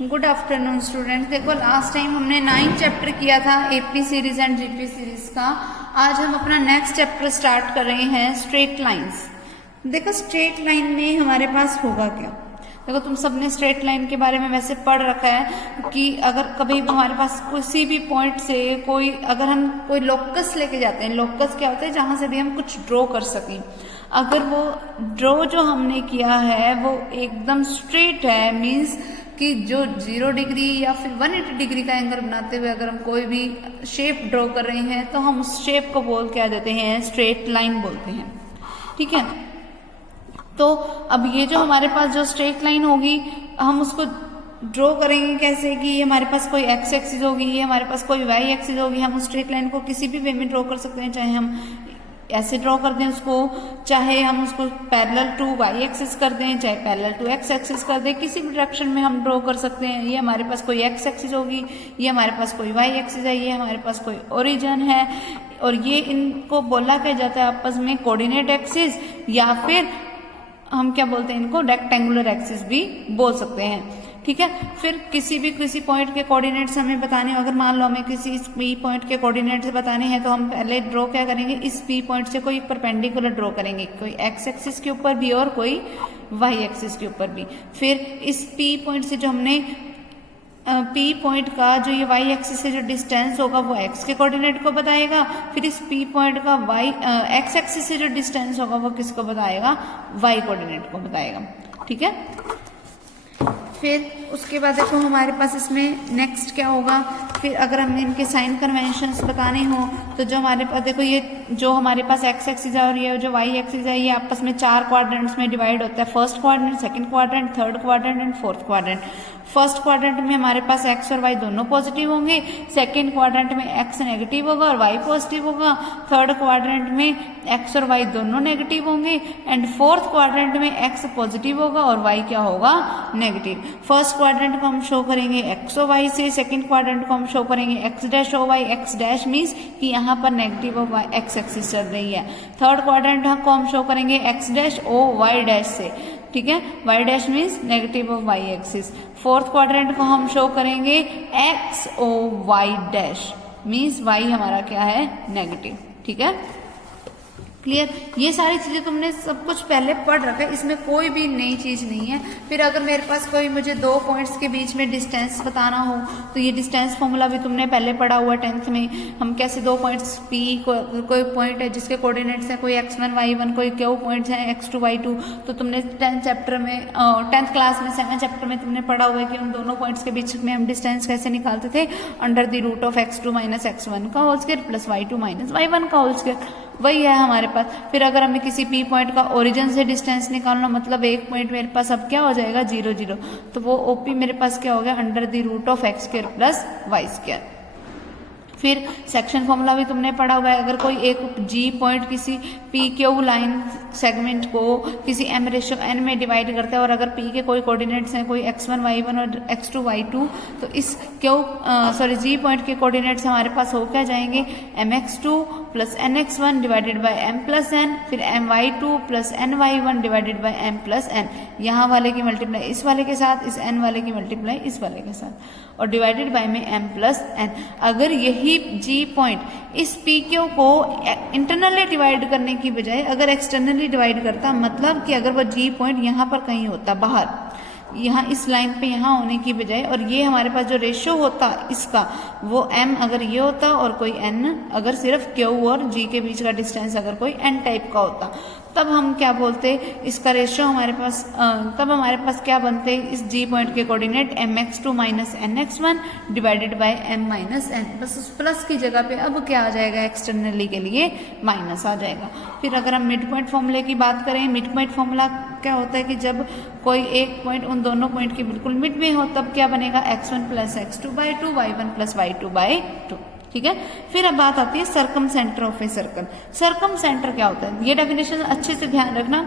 Good afternoon students. देखो last time हमने 9 chapter किया था AP series and GP series का। आज हम अपना नेक्स्ट चैप्टर स्टार्ट कर रहे हैं स्ट्रेट लाइंस। देखो स्ट्रेट लाइन में हमारे पास होगा क्या। देखो तुम सबने स्ट्रेट लाइन के बारे में वैसे पढ़ रखा है कि अगर कभी हमारे पास किसी भी पॉइंट से कोई अगर हम कोई लोकस लेके जाते हैं, लोकस क्या होता है जहां से भी हम कुछ ड्रॉ कर सकें, अगर वो ड्रॉ जो हमने किया है वो एकदम स्ट्रेट है, मीन्स कि जो 0 डिग्री या फिर 180 डिग्री का एंगल बनाते हुए अगर हम कोई भी शेप ड्रॉ कर रहे हैं तो हम उस शेप को बोल क्या देते हैं, स्ट्रेट लाइन बोलते हैं। ठीक है, तो अब ये जो हमारे पास जो स्ट्रेट लाइन होगी हम उसको ड्रॉ करेंगे कैसे कि ये हमारे पास कोई एक्स एक्सिस होगी, ये हमारे पास कोई वाई एक्सिस होगी। हम उस स्ट्रेट लाइन को किसी भी वे में ड्रॉ कर सकते हैं, चाहे हम ऐसे ड्रॉ कर दें उसको, चाहे हम उसको पैरेलल टू वाई एक्सिस कर दें, चाहे पैरेलल टू एक्स एक्सिस कर दें, किसी भी डायरेक्शन में हम ड्रॉ कर सकते हैं। ये हमारे पास कोई एक्स एक्सिस होगी, ये हमारे पास कोई वाई एक्सिस है, ये हमारे पास कोई ओरिजिन है, और ये इनको बोला क्या जाता है आपस में कोऑर्डिनेट एक्सिस, या फिर हम क्या बोलते हैं इनको रेक्टेंगुलर एक्सिस भी बोल सकते हैं। ठीक है, फिर किसी पॉइंट के कोऑर्डिनेट्स हमें बताने, अगर मान लो हमें किसी इस पी पॉइंट के कोऑर्डिनेट्स बताने हैं तो हम पहले ड्रॉ क्या करेंगे, इस पी पॉइंट से कोई परपेंडिकुलर ड्रॉ करेंगे, कोई एक्स एक्सिस के ऊपर भी और कोई वाई एक्सिस के ऊपर भी। फिर इस पी पॉइंट से जो हमने पी पॉइंट का जो ये वाई एक्सिस से जो डिस्टेंस होगा वो एक्स के कोऑर्डिनेट को बताएगा। फिर इस पी पॉइंट का वाई एक्स एक्सिस से जो डिस्टेंस होगा वो किसको बताएगा, वाई कोऑर्डिनेट को बताएगा। ठीक है, फिर उसके बाद देखो हमारे पास इसमें नेक्स्ट क्या होगा, फिर अगर हमें इनके साइन कन्वेंशंस बताने हो तो जो हमारे पास देखो ये जो हमारे पास एक्स एक्सिस है और ये जो वाई एक्सिस है ये आपस में 4 क्वाड्रेंट्स में डिवाइड होता है, first quadrant, second quadrant, third quadrant and fourth quadrant. First quadrant में हमारे पास एक्स और वाई दोनों पॉजिटिव होंगे, सेकंड क्वाड्रेंट में एक्स नेगेटिव होगा और वाई पॉजिटिव होगा, थर्ड क्वाड्रेंट में एक्स और वाई दोनों नेगेटिव होंगे, एंड फोर्थ क्वाड्रेंट में एक्स पॉजिटिव होगा और वाई क्या होगा, नेगेटिव। फर्स्ट क्वाड्रेंट को हम शो करेंगे एक्स और वाई से, सेकंड क्वाड्रेंट को हम शो करेंगे X dash O Y. X dash means कि यहाँ पर नेगेटिव और वाई एक्स एक्सिस चल रही है। थर्ड क्वाड्रेंट को हम शो करेंगे X dash O Y dash से, ठीक है, Y dash means negative of Y axis. Fourth quadrant को हम शो करेंगे X O Y dash means Y हमारा क्या है, नेगेटिव। ठीक है, क्लियर। ये सारी चीजें तुमने सब कुछ पहले पढ़ रखा है, इसमें कोई भी नई चीज नहीं है। फिर अगर मेरे पास कोई मुझे 2 पॉइंट्स के बीच में डिस्टेंस बताना हो तो ये डिस्टेंस फॉर्मूला भी तुमने पहले पढ़ा हुआ 10th में। हम कैसे 2 पॉइंट्स पी कोई पॉइंट है जिसके कोऑर्डिनेट्स हैं, कोई x1 y1, कोई क्यू पॉइंट्स हैं x2 y2, तो तुमने 10th क्लास में 7th चैप्टर में तुमने पढ़ा हुआ है कि उन दोनों पॉइंट्स के बीच में हम डिस्टेंस कैसे निकालते थे, under the root of x2 minus x1 का whole square plus y2 minus y1 का होल स्क्वायर, वही है हमारे पास। फिर अगर हमें किसी पी पॉइंट का ओरिजिन से डिस्टेंस निकालना, मतलब एक पॉइंट मेरे पास अब क्या हो जाएगा, 0 0, तो वो ओपी मेरे पास क्या हो गया, under the root of X square plus Y square. फिर सेक्शन फॉर्मूला भी तुमने पढ़ा हुआ है। अगर कोई एक जी पॉइंट किसी पी क्यू लाइन सेगमेंट को किसी एम रेशियो एन में डिवाइड करता है और अगर पी के कोई कोऑर्डिनेट्स हैं, कोई x1 y1 और x2 y2, तो इस जी पॉइंट के कोऑर्डिनेट्स हमारे पास हो क्या जाएंगे, mx2 plus nx1 divided by m plus n, फिर my2 plus ny1 divided by m plus n। यहाँ वाले की मल्टीप्लाई इस वाले के साथ, इस n वाले की मल्टीप्लाई इस वाले के साथ, और डिवाइडेड बाय में m प्लस n। अगर यही जी पॉइंट इस पी क्यू को इंटरनली डिवाइड करने की बजाय अगर एक्सटर्नली डिवाइड करता, मतलब कि अगर वो जी पॉइंट यहाँ पर कहीं होता बाहर, यहाँ इस लाइन पे यहाँ होने की बजाय, और ये हमारे पास जो रेशियो होता इसका वो m अगर ये होता और कोई n अगर सिर्फ q और g के बीच का डिस्टेंस अगर कोई n टाइप का होता, तब हम क्या बोलते, इसका रेशियो हमारे पास तब हमारे पास क्या बनते, इस जी पॉइंट के coordinate mx2 minus nx1 divided by m minus n। बस उस प्लस की जगह पे अब क्या आ जाएगा, एक्सटर्नली के लिए माइनस आ जाएगा। फिर अगर हम मिड पॉइंट फॉर्मूले की बात करें, मिड पॉइंट फॉर्मूला क्या होता है कि जब कोई एक पॉइंट उन दोनों पॉइंट के बिल्कुल मिड में हो तब क्या बनेगा, x1 plus x2 by 2, y1 plus y2 by 2। ठीक है, फिर अब बात आती है circum centre of a circle. Circum centre क्या होता है, ये डेफिनेशन अच्छे से ध्यान रखना।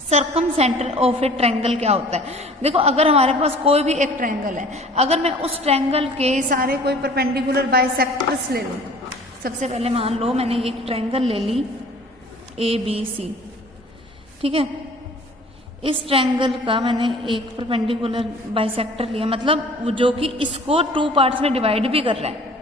Circum centre of a triangle क्या होता है, देखो अगर हमारे पास कोई भी एक ट्रायंगल है, अगर मैं उस ट्रायंगल के सारे कोई परपेंडिकुलर बाइसेक्टर्स ले लूँ, सबसे पहले मान लो मैंने एक ट्रायंगल ले ली ABC, ठीक है, इस ट्रायंगल का मैंने एक परपेंडिकुलर बाइसेक्टर लिया, मतलब जो कि इसको 2 पार्ट्स में डिवाइड भी कर रहा है,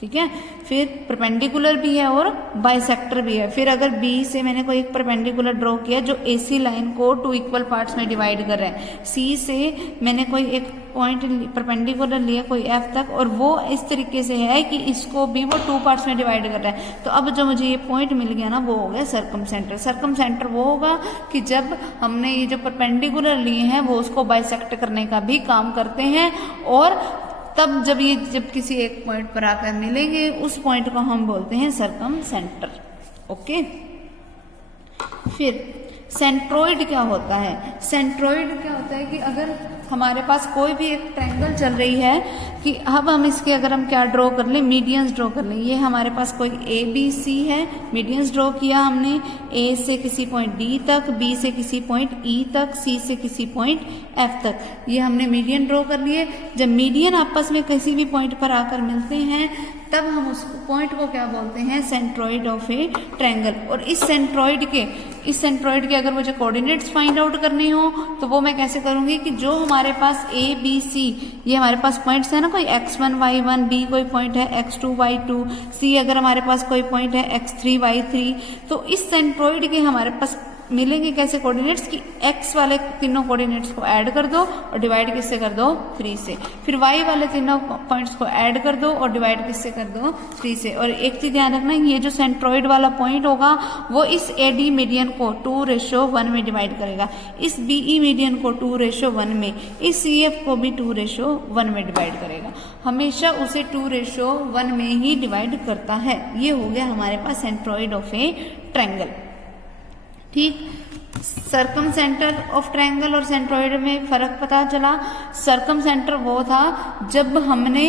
ठीक है। फिर परपेंडिकुलर भी है और बाइसेक्टर भी है। फिर अगर बी से मैंने कोई एक परपेंडिकुलर ड्रॉ किया जो एसी लाइन को 2 इक्वल पार्ट्स में डिवाइड कर रहा है, सी से मैंने कोई एक पॉइंट परपेंडिकुलर लिया कोई एफ तक, और वो इस तरीके से है कि इसको भी वो 2 पार्ट्स में डिवाइड कर रहा है। तो अब जो मुझे ये पॉइंट मिल गया ना, वो हो गया सर्कम सेंटर। सर्कम सेंटर वो होगा कि जब हमने ये जो परपेंडिकुलर लिए हैं वो उसको बाइसेक्ट करने का भी काम करते हैं, और तब जब किसी एक पॉइंट पर आकर मिलेंगे उस पॉइंट को हम बोलते हैं सर्कम सेंटर। ओके, फिर सेंट्रोइड क्या होता है? सेंट्रोइड क्या होता है कि अगर हमारे पास कोई भी एक ट्रायंगल चल रही है कि अब हम इसके अगर हम क्या ड्रॉ कर लें, मीडियंस ड्रॉ कर लें। ये हमारे पास कोई ए बी सी है, मीडियंस ड्रॉ किया हमने ए से किसी पॉइंट डी तक, बी से किसी पॉइंट ई तक, सी से किसी पॉइंट एफ तक, ये हमने मीडियन ड्रॉ कर लिए। जब मीडियन आपस में किसी भी पॉइंट पर आकर मिलते हैं तब हम उस पॉइंट को क्या बोलते हैं? Centroid of a triangle. और इस सेंट्रोइड के अगर मुझे कोऑर्डिनेट्स फाइंड आउट करने हो तो वो मैं कैसे करूंगी कि जो हमारे पास ए बी सी ये हमारे पास पॉइंट्स है ना, कोई x1 y1, बी कोई पॉइंट है x2 y2, सी अगर हमारे पास कोई पॉइंट है x3 y3, तो इस सेंट्रोइड के हमारे पास मिलेंगे कैसे कोऑर्डिनेट्स कि x वाले तीनों कोऑर्डिनेट्स को ऐड कर दो और डिवाइड किससे कर दो? 3 से। फिर y वाले तीनों पॉइंट्स को ऐड कर दो और डिवाइड किससे कर दो? 3 से। और एक चीज ध्यान रखना, ये जो सेंट्रोइड वाला पॉइंट होगा वो इस AD मीडियन को 2:1 में डिवाइड करेगा, इस BE मीडियन को 2:1 में, इस CF को भी 2:1 में डिवाइड करेगा। हमेशा उसे 2:1 में ही डिवाइड करता है। ये हो गया हमारे पास सेंट्रोइड ऑफ ए ट्रायंगल। ठीक, सर्कम सेंटर ऑफ ट्रायंगल और सेंट्रोइड में फर्क पता चला। सर्कम सेंटर वो था जब हमने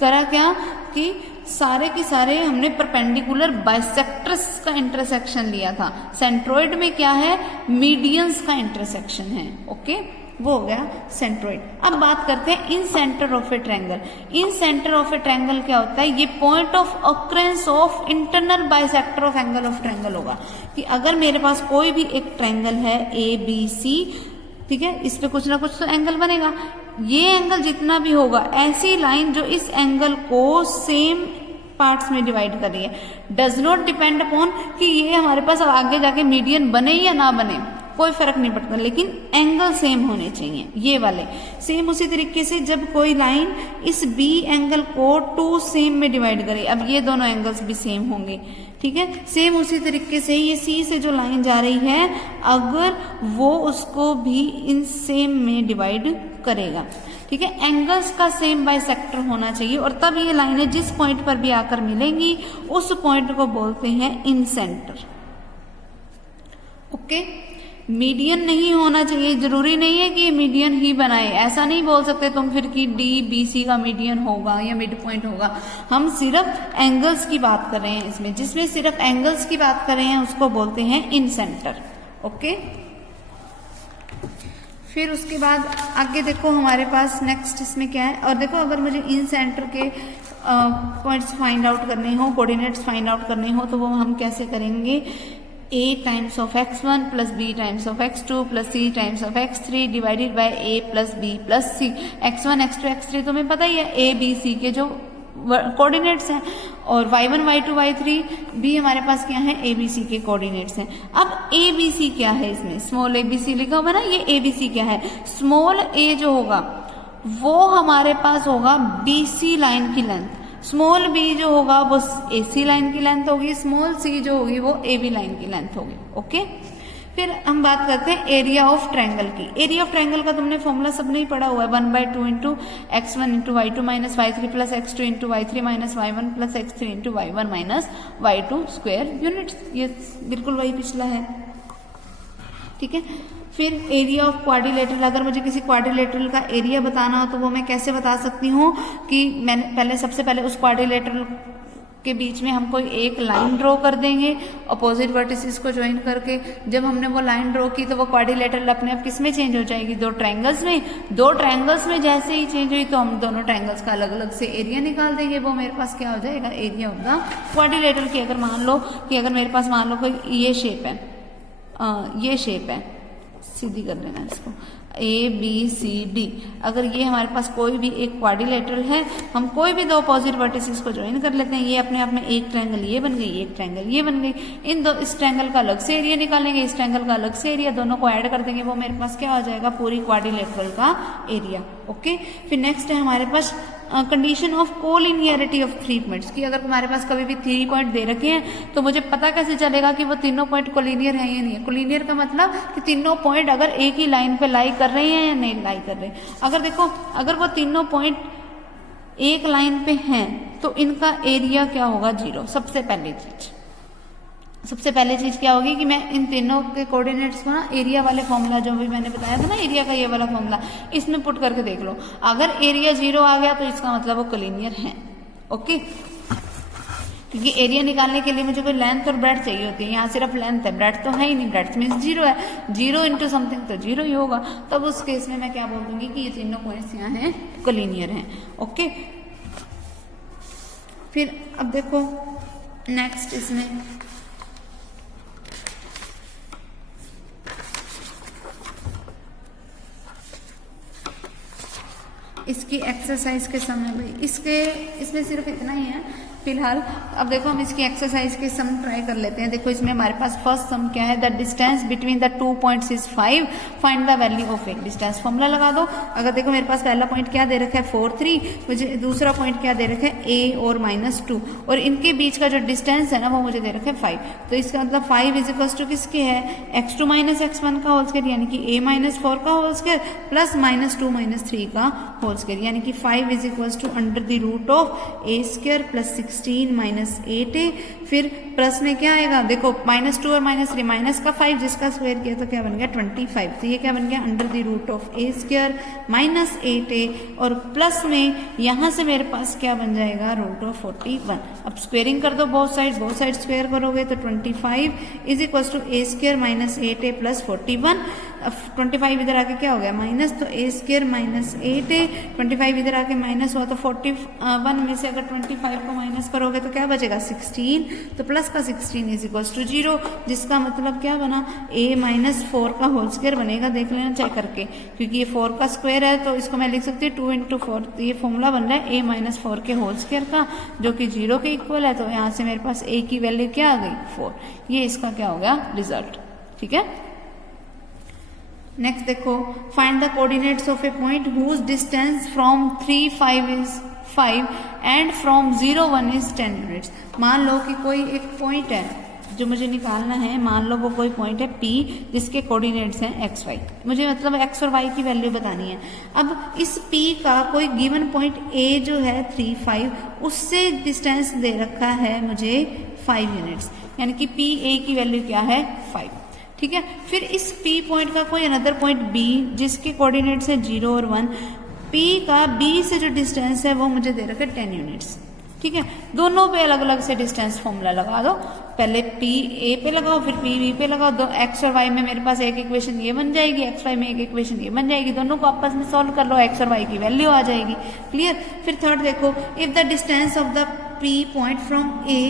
करा क्या कि सारे के सारे हमने परपेंडिकुलर बाइसेक्टर्स का इंटरसेक्शन लिया था। सेंट्रोइड में क्या है? मीडियंस का इंटरसेक्शन है। ओके, वो हो गया सेंट्रोइड। अब बात करते हैं incentre of a triangle. Incentre of a triangle क्या होता है? ये point of occurrence of internal bisector of angle of triangle होगा कि अगर मेरे पास कोई भी एक ट्रायंगल है ए बी सी, ठीक है, इस पे कुछ ना कुछ तो एंगल बनेगा। ये एंगल जितना भी होगा, ऐसी लाइन जो इस एंगल को सेम पार्ट्स में डिवाइड कर रही है, डज नॉट डिपेंड अपॉन कि ये हमारे पास आगे जाके मीडियन बने या ना बने, कोई फर्क नहीं पड़ता, लेकिन एंगल सेम होने चाहिए ये वाले। सेम उसी तरीके से जब कोई लाइन इस बी एंगल को 2 सेम में डिवाइड करे, अब ये दोनों एंगल्स भी सेम होंगे, ठीक है। सेम उसी तरीके से ये सी से जो लाइन जा रही है, अगर वो उसको भी इन सेम में डिवाइड करेगा, ठीक है। एंगल्स का सेम बाइसेक्टर होना चाहिए और तब ये लाइनें जिस पॉइंट पर भी आकर मिलेंगी उस पॉइंट को बोलते हैं इन सेंटर। ओके, मीडियन नहीं होना चाहिए, जरूरी नहीं है कि ये मीडियन ही बनाए, ऐसा नहीं बोल सकते तुम फिर कि डी बी सी का मीडियन होगा या मिड पॉइंट होगा। हम सिर्फ एंगल्स की बात कर रहे हैं इसमें, जिसमें सिर्फ एंगल्स की बात कर रहे हैं उसको बोलते हैं इन सेंटर। ओके, फिर उसके बाद आगे देखो हमारे पास नेक्स्ट इसमें क्या है। और देखो अगर मुझे इन सेंटर के पॉइंट्स फाइंड आउट करने हो, कोऑर्डिनेट्स फाइंड आउट करने हो, तो वो हम कैसे करेंगे? a times of x1 plus b times of x2 plus c times of x3 divided by a plus b plus c। x1 x2 x3 तुम्हें पता ही है, a b c के जो कोऑर्डिनेट्स हैं, और y1 y2 y3 भी हमारे पास क्या है? a b c के कोऑर्डिनेट्स हैं। अब a b c क्या है? इसमें स्मॉल a b c लिखा हुआ ना, ये a b c क्या है? स्मॉल a जो होगा वो हमारे पास होगा bc लाइन की लेंथ, स्मॉल b जो होगा वो AC लाइन की लेंथ होगी, स्मॉल c जो होगी वो AB लाइन की लेंथ होगी। ओके, फिर हम बात करते हैं एरिया ऑफ ट्रायंगल की। एरिया ऑफ ट्रायंगल का तुमने फॉर्मूला सबने ही पढ़ा हुआ है, 1/2 into x1 into y2 minus y3 plus x2 into y3 minus y1 plus x3 into y1 minus y2 square units. ये बिल्कुल वही पिछला है, ठीक है। फिर एरिया ऑफ क्वाड्रिलेटरल, अगर मुझे किसी क्वाड्रिलेटरल का एरिया बताना हो तो वो मैं कैसे बता सकती हूँ कि मैंने सबसे पहले उस क्वाड्रिलेटरल के बीच में हम कोई एक लाइन ड्रॉ कर देंगे अपोजिट वर्टिसेस को ज्वाइन करके। जब हमने वो लाइन ड्रॉ की तो वो क्वाड्रिलेटरल अपने आप किस में चेंज हो जाएगी? 2 ट्रायंगल्स में। 2 ट्रायंगल्स में जैसे ही चेंज हुई तो हम दोनों ट्रायंगल्स का अलग अलग से एरिया निकाल देंगे, वो मेरे पास क्या हो जाएगा? एरिया ऑफ द क्वाड्रिलेटरल की। अगर मेरे पास मान लो कोई ये शेप है, ये शेप है, सीधी कर लेना इसको, ए बी सी डी। अगर ये हमारे पास कोई भी एक क्वाड्रिलेटरल है, हम कोई भी दो अपोजिट वर्टिसेस को ज्वाइन कर लेते हैं, ये अपने आप में एक ट्रायंगल ये बन गई, एक ट्रायंगल ये बन गई। इन दो इस ट्रायंगल का अलग से एरिया निकालेंगे, इस ट्रायंगल का अलग से एरिया, दोनों को ऐड कर देंगे, वो मेरे पास क्या हो जाएगा, पूरी क्वाड्रिलेटरल का एरिया। ओके, फिर नेक्स्ट है हमारे पास condition of collinearity of 3 points की। अगर हमारे पास कभी भी 3 पॉइंट दे रखे हैं तो मुझे पता कैसे चलेगा कि वो तीनों पॉइंट कोलिनियर है या नहीं है। कोलिनियर का मतलब कि तीनों पॉइंट अगर एक ही लाइन पे लाई कर रहे हैं या नहीं लाई कर रहे हैं। अगर देखो, अगर वो तीनों पॉइंट एक लाइन पे हैं तो इनका एरिया क्या होगा, 0। सबसे पहले चीज क्या होगी कि मैं इन तीनों के कोऑर्डिनेट्स को ना एरिया वाले फॉर्मूला जो भी मैंने बताया था ना, एरिया का ये वाला फॉर्मूला, इसमें पुट करके देख लो। अगर एरिया 0 आ गया तो इसका मतलब वो कोलिनियर है। ओके, क्योंकि एरिया निकालने के लिए मुझे कोई लेंथ और ब्रेड्थ चाहिए होती है, यहाँ सिर्फ लेंथ है, ब्रेड्थ तो है ही नहीं, ब्रेड्थ मीन्स 0 है, 0 इंटू समथिंग तो 0 ही होगा। तब उस केस में मैं क्या बोल दूंगी कि ये तीनों पॉइंट्स यहाँ हैं, कोलिनियर हैं। ओके, फिर अब देखो नेक्स्ट इसमें इसकी एक्सरसाइज के समय भाई इसमें सिर्फ इतना ही है फिलहाल। अब देखो हम इसकी एक्सरसाइज के सम ट्राई कर लेते हैं। देखो इसमें हमारे पास फर्स्ट सम क्या है, the distance between the 2 points is 5, find the value of A. Distance formula लगा दो। अगर देखो मेरे पास पहला पॉइंट क्या दे रखा है 4 3, मुझे दूसरा पॉइंट क्या दे रखा है a और -2, और इनके बीच का जो डिस्टेंस है ना वो मुझे दे रखा है 5। तो इसका मतलब 5 इज इक्वल टू किसके है, x2 - x1 का होल स्क्वायर, यानी कि a - 4 का होल स्क्वायर प्लस -2 - 3 का होल स्क्वायर, यानी कि 5 is equal to under the root of a square plus 16 - 8a। फिर प्लस में क्या आएगा, देखो -2 और -3, माइनस का 5 जिसका स्क्वायर किया तो क्या बन गया 25। तो ये क्या बन गया under the root of a square minus 8a, और प्लस में यहां से मेरे पास क्या बन जाएगा रूट ऑफ 41। अब स्क्वेयरिंग कर दो बोथ साइड स्क्वेयर करोगे तो 25 is equal to a square minus 8a plus 41। अब 25 इधर आके क्या हो गया माइनस, तो a स्क्वायर माइनस 8a, 25 इधर आके माइनस हुआ तो 41 में से अगर 25 को माइनस करोगे तो क्या बचेगा 16, तो प्लस का 16 इज इक्वल टू 0, जिसका मतलब क्या बना a - 4 का होल स्क्वायर बनेगा। देख लेना चेक करके, क्योंकि ये 4 का स्क्वायर है तो इसको मैं लिख सकती हूँ 2 × 4। तो ये फॉर्मूला बन रहा है a - 4 के होल स्क्वायर का, जो कि 0 के इक्वल है। तो यहाँ से मेरे पास a की वैल्यू क्या आ गई 4। ये इसका क्या हो गया रिजल्ट। ठीक है, नेक्स्ट देखो, find the coordinates of a point whose distance from 3 5 is 5 and from 0 1 is 10 units. मान लो कि कोई एक पॉइंट है जो मुझे निकालना है, मान लो वो कोई पॉइंट है P जिसके कोऑर्डिनेट्स हैं x y, मुझे मतलब x और y की वैल्यू बतानी है। अब इस P का कोई गिवन पॉइंट A जो है 3 5, उससे डिस्टेंस दे रखा है मुझे 5 यूनिट्स, यानी कि P A की वैल्यू क्या है 5। ठीक है, फिर इस P पॉइंट का कोई अनदर पॉइंट B जिसके कोऑर्डिनेट्स है 0 और 1, P का B से जो डिस्टेंस है वो मुझे दे रखा है 10 यूनिट्स। ठीक है, दोनों पे अलग अलग से डिस्टेंस फॉर्मूला लगा दो। पहले P A पे लगाओ, फिर P B पे लगाओ। दो x और y में मेरे पास एक इक्वेशन ये बन जाएगी, x y में एक इक्वेशन ये बन जाएगी। दोनों को आपस में सॉल्व कर लो, x और y की वैल्यू आ जाएगी। क्लियर। फिर थर्ड देखो, if the distance of the P point from A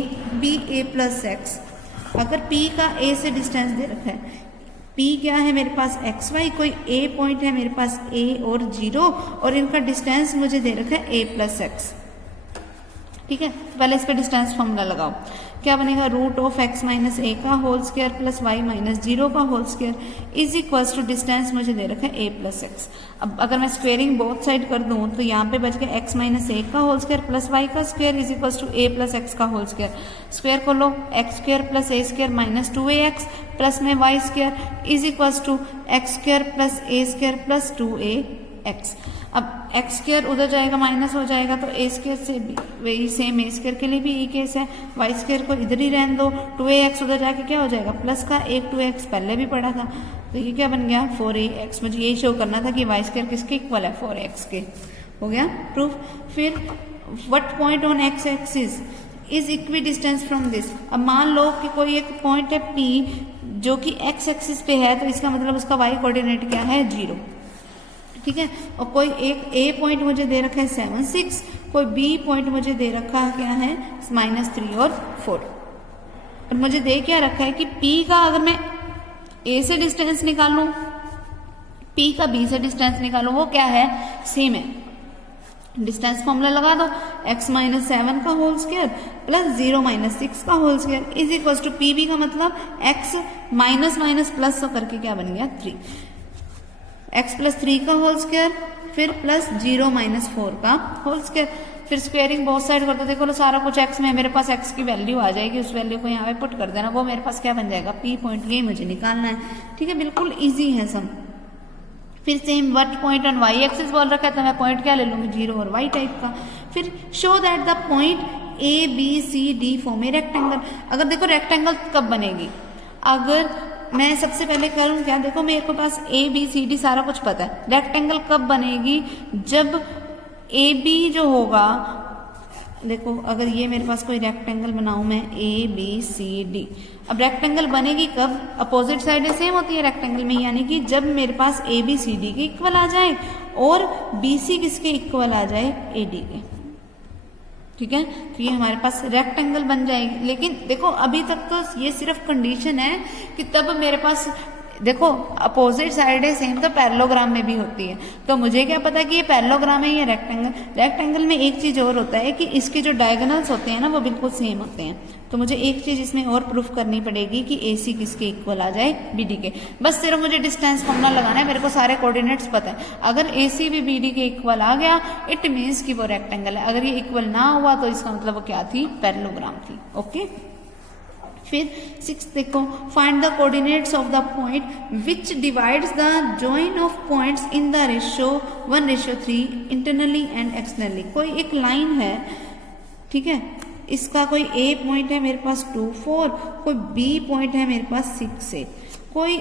be a plus x, अगर P का A से डिस्टेंस दे रखा है, P क्या है मेरे पास x y, कोई A पॉइंट है मेरे पास A और 0, और इनका डिस्टेंस मुझे दे रखा है A प्लस x। ठीक है, पहले इसका डिस्टेंस फॉर्मूला लगाओ। क्या बनेगा root of x minus a का whole square plus y minus 0 का whole square is equals to distance मुझे दे रखा है a प्लस एक्स। अब अगर मैं स्क्वेयरिंग बोथ साइड कर दूं तो यहाँ पे बच गया x माइनस a का होल स्क्वायर प्लस y का square is equals to a plus x का होल स्क्वायर। स्क्वायर कर लो, x square plus a square minus 2ax plus में y square is equals to x square plus a square plus 2ax। अब x square उधर जाएगा minus हो जाएगा, तो ए स्क्वायर से वही सेम ए स्क्वायर के लिए भी ये केस है। वाई स्क्वायर को इधर ही रहने दो, 2ax उधर जाके क्या हो जाएगा प्लस का एक 2x पहले भी पढ़ा था, तो ये क्या बन गया 4ax। मुझे यही शो करना था कि वाई स्क्वायर किसके इक्वल है 4x के। हो गया प्रूफ। फिर what point on x axis is equi distance from this. अब मान लो कि कोई एक पॉइंट है P जो कि x एक्सिस पे है, तो इसका मतलब उसका y कोऑर्डिनेट क्या है 0। ठीक है, और कोई एक A पॉइंट मुझे दे रखा है 7 6, कोई B पॉइंट मुझे दे रखा है क्या है -3 और 4। और मुझे दे क्या रखा है कि P का अगर मैं A से डिस्टेंस निकालूं P का B से डिस्टेंस निकालो, वो क्या है, सेम है। डिस्टेंस फॉर्मूला लगा दो, x माइनस 7 का होल स्क्वायर प्लस 0 माइनस 6 का whole square is equal to PB का मतलब x माइनस माइनस प्लस करके क्या बन गया 3, x प्लस 3 का होल स्क्वायर फिर प्लस 0 माइनस 4 का होल स्क्वायर, फिर स्क्वेयरिंग बहुत साइड कर दो, देखो लो सारा कुछ x में, मेरे पास x की वैल्यू आ जाएगी, उस वैल्यू को यहाँ पे पुट कर देना, वो मेरे पास क्या बन जाएगा P पॉइंट, ये मुझे निकालना है। ठीक है, बिल्कुल ईजी है सम। फिर same what point on Y axis बोल रखा है, तो मैं पॉइंट क्या ले लूंगी, 0 और y टाइप का। फिर show that the point ABCD form a rectangle. अगर देखो रेक्टेंगल कब बनेगी, अगर मैं सबसे पहले करूँ क्या, देखो मेरे को पास ABCD सारा कुछ पता है, रेक्टेंगल कब बनेगी, जब AB जो होगा, देखो अगर ये मेरे पास कोई रेक्टेंगल बनाऊं मैं ABCD, अब रेक्टेंगल बनेगी कब, अपोजिट साइडें सेम होती है रेक्टेंगल में, यानी कि जब मेरे पास ABCD के इक्वल आ जाए और BC किसके इक्वल आ जाए, AD के। ठीक है, तो ये हमारे पास रेक्टेंगल बन जाएगी। लेकिन देखो अभी तक तो ये सिर्फ कंडीशन है कि तब मेरे पास, देखो अपोजिट साइड है सेम, तो पैरेललोग्राम में भी होती है, तो मुझे क्या पता कि ये पैरेललोग्राम है या रेक्टेंगल। रेक्टेंगल में एक चीज और होता है कि इसके जो डायगोनल्स होते हैं ना वो बिल्कुल सेम होते हैं, तो मुझे एक चीज इसमें और प्रूफ करनी पड़ेगी कि AC किसके इक्वल आ जाए, BD के। बस सिर्फ मुझे डिस्टेंस फॉर्मूला लगाना है, मेरे को सारे कोऑर्डिनेट्स पता है। अगर AC भी BD के इक्वल आ गया, इट मीन्स कि वो रेक्टेंगल है। अगर ये इक्वल ना हुआ तो इसका मतलब वो क्या थी, पैरेललोग्राम थी। ओके, फिर 6 देखो, find the coordinates of the point which divides the join of points in the ratio 1:3 internally and externally. कोई एक लाइन है, ठीक है, इसका कोई A पॉइंट है मेरे पास 2, 4, कोई B पॉइंट है मेरे पास 6, 8, कोई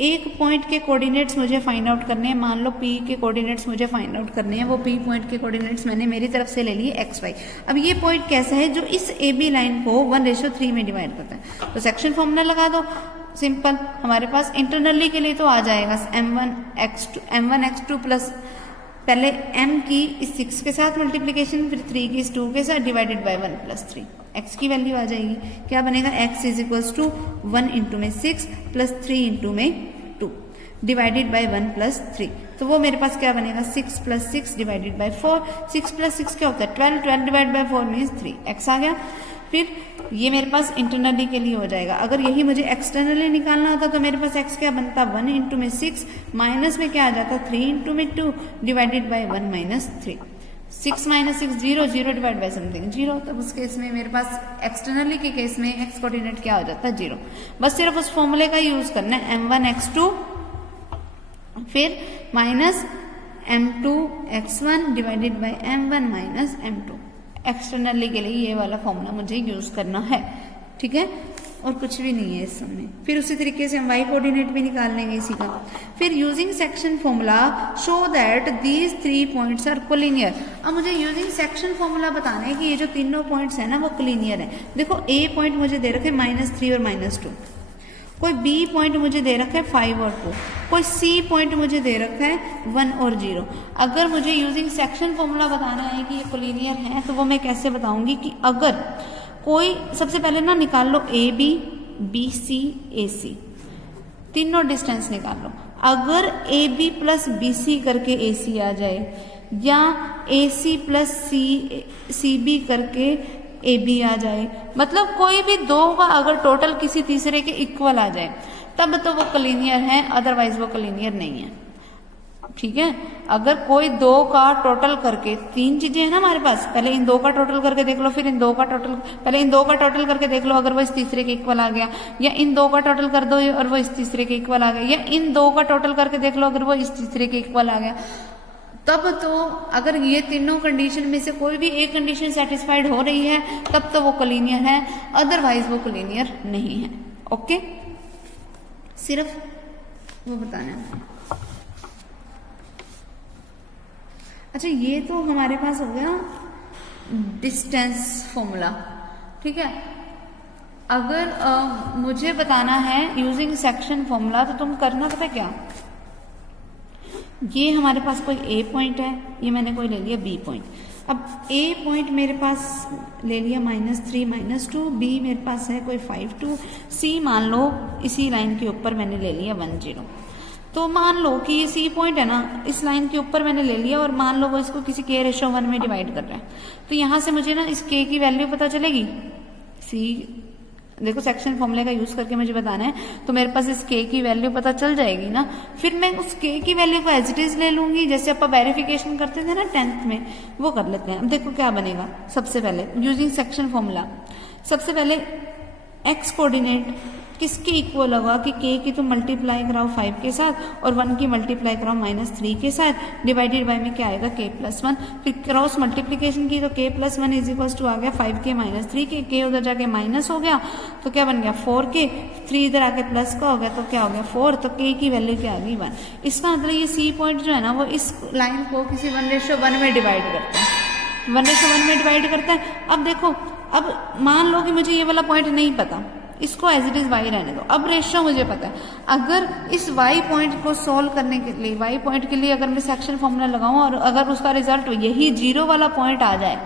एक पॉइंट के कोऑर्डिनेट्स मुझे फाइंड आउट करने हैं। मान लो P के कोऑर्डिनेट्स मुझे फाइंड आउट करने हैं, वो P पॉइंट के कोऑर्डिनेट्स मैंने मेरी तरफ से ले लिए XY। अब ये पॉइंट कैसा है, जो इस AB लाइन को 1:3 में डिवाइड करता है। तो सेक्शन फॉर्मूला लगा दो, सिंपल। हमारे पास इंटरनली के लिए तो आ जाएगा m1x2 प्लस पहले m की इस 6 के साथ मल्टीप्लीकेशन, फिर 3 की इस 2 के साथ डिवाइडेड बाय 1 + 3, x की वैल्यू आ जाएगी। क्या बनेगा, x is equals to 1 into में 6 प्लस 3 इंटू में 2 डिवाइडेड बाय 1 + 3, तो वो मेरे पास क्या बनेगा, 6 + 6 डिवाइडेड बाय 4, 6 + 6 क्या होता है 12, 12 डिवाइड बाय 4 मीन्स 3, x आ गया। फिर ये मेरे पास इंटरनली के लिए हो जाएगा। अगर यही मुझे एक्सटर्नली निकालना होता तो मेरे पास x क्या बनता, 1 इंटू में 6 माइनस में क्या आ जाता, 3 इंटू में 2 divided by 1 - 3, 6 - 6 0, 0 divide by something 0। तब उस केस में मेरे पास एक्सटर्नली के केस में x कोऑर्डिनेट क्या हो जाता है, 0। बस सिर्फ उस फॉर्मूले का यूज करना है, m1x2 फिर minus m2x1 divided by m1 minus m2। Externally के लिए ये वाला फॉर्मूला मुझे यूज करना है, ठीक है, और कुछ भी नहीं है इसमें। फिर उसी तरीके से हम y कोऑर्डिनेट भी निकाल लेंगे इसी का। फिर using section formula show that these 3 points are collinear. अब मुझे यूजिंग सेक्शन फॉर्मूला बताना है कि ये जो तीनों पॉइंट्स है ना वो कोलिनियर है। देखो A पॉइंट मुझे दे रखे -3 और -2, कोई B पॉइंट मुझे दे रखा है 5 और 2, कोई C पॉइंट मुझे दे रखा है 1 और 0। अगर मुझे यूजिंग सेक्शन फॉर्मूला बताना है कि ये कोलिनियर है, तो वो मैं कैसे बताऊंगी कि अगर कोई, सबसे पहले ना निकाल लो AB, BC, AC, तीनों डिस्टेंस निकाल लो। अगर AB प्लस BC करके AC आ जाए या AC प्लस CB करके AB आ जाए, मतलब कोई भी दो का अगर टोटल किसी तीसरे के इक्वल आ जाए तब तो वो कोलिनियर है, अदरवाइज वो कोलिनियर नहीं है, ठीक है। अगर कोई दो का टोटल करके, तीन चीजें हैं ना हमारे पास, पहले इन दो का टोटल करके देख लो, फिर इन दो का टोटल, पहले इन दो का टोटल करके देख लो अगर वो इस तीसरे के इक्वल आ गया, या इन दो का टोटल कर दो और वो इस तीसरे के इक्वल आ गया, या इन दो का टोटल करके देख लो अगर वो इस तीसरे के इक्वल आ गया, तब तो अगर ये तीनों कंडीशन में से कोई भी एक कंडीशन सेटिस्फाइड हो रही है तब तो वो कोलिनियर है, अदरवाइज वो कोलिनियर नहीं है। ओके, सिर्फ वो बताना है। अच्छा, ये तो हमारे पास हो गया डिस्टेंस फॉर्मूला, ठीक है। अगर मुझे बताना है यूजिंग सेक्शन फॉर्मूला, तो तुम करना पता क्या, ये हमारे पास कोई A पॉइंट है, ये मैंने कोई ले लिया B पॉइंट। अब A पॉइंट मेरे पास ले लिया -3 -2, B मेरे पास है कोई 5 2, C मान लो इसी लाइन के ऊपर मैंने ले लिया 1 0। तो मान लो कि ये सी पॉइंट है ना, इस लाइन के ऊपर मैंने ले लिया और मान लो वो इसको किसी k/1 में डिवाइड कर रहा है, तो यहाँ से मुझे ना इस k की वैल्यू पता चलेगी। सी देखो सेक्शन फॉर्मूले का यूज करके मुझे बताना है, तो मेरे पास इस k की वैल्यू पता चल जाएगी ना। फिर मैं उस k की वैल्यू को एज इट इज ले लूंगी, जैसे अपन वेरिफिकेशन करते थे ना 10th में, वो कर लेते हैं। अब देखो क्या बनेगा। सबसे पहले यूजिंग सेक्शन फॉर्मूला, सबसे पहले x कोऑर्डिनेट किसके इक्वल होगा कि k की तो मल्टीप्लाई कराओ 5 के साथ और 1 की मल्टीप्लाई कराओ -3 के साथ, डिवाइडेड बाय में क्या आएगा k+1। फिर क्रॉस मल्टीप्लीकेशन की तो k+1 इज इक्वल टू आ गया 5k -3 के, k उधर जाके माइनस हो गया तो क्या बन गया 4k, 3 इधर आके प्लस का हो गया तो क्या हो गया 4, तो k की वैल्यू क्या आ गई 1। इसका मतलब ये सी पॉइंट जो है ना वो इस लाइन को किसी 1:1 में डिवाइड करता है, 1:1 में डिवाइड करता है। अब देखो, अब मान लो कि मुझे ये वाला पॉइंट नहीं पता, इसको एज इट इज y रहने दो। अब रेशियो मुझे पता है, अगर इस y पॉइंट को सॉल्व करने के लिए, y पॉइंट के लिए अगर मैं सेक्शन फॉर्मूला लगाऊं और अगर उसका रिजल्ट यही 0 वाला पॉइंट आ जाए,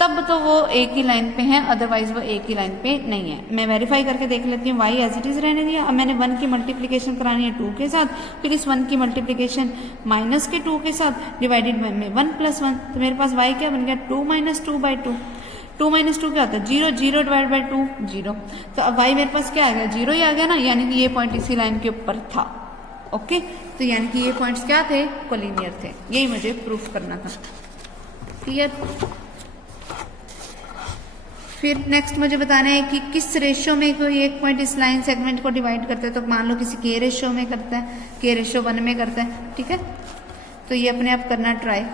तब तो वो एक ही लाइन पे है, अदरवाइज वो एक ही लाइन पे नहीं है। मैं वेरीफाई करके देख लेती हूँ, y एज इट इज रहने दिया। अब मैंने 1 की मल्टीप्लीकेशन करानी है 2 के साथ, फिर इस 1 की मल्टीप्लीकेशन -2 के साथ डिवाइडेड बाय में 1+1, तो मेरे पास y क्या बन गया 2 - 2/2। 2 - 2 क्या होता है 0, 0 डिवाइड बाई 2 0, तो अब y मेरे पास क्या आ गया 0 ही आ गया ना, यानी कि ये पॉइंट इसी लाइन के ऊपर था। ओके, तो यानी कि ये पॉइंट्स क्या थे, कोलिनियर थे। यही मुझे प्रूफ करना था। क्लियर। फिर नेक्स्ट मुझे बताना है कि किस रेशियो में कोई एक पॉइंट इस लाइन सेगमेंट को डिवाइड करता है। तो मान लो किसी k रेशियो में करता है, k/1 में करता है, ठीक है। तो ये अपने आप करना ट्राई।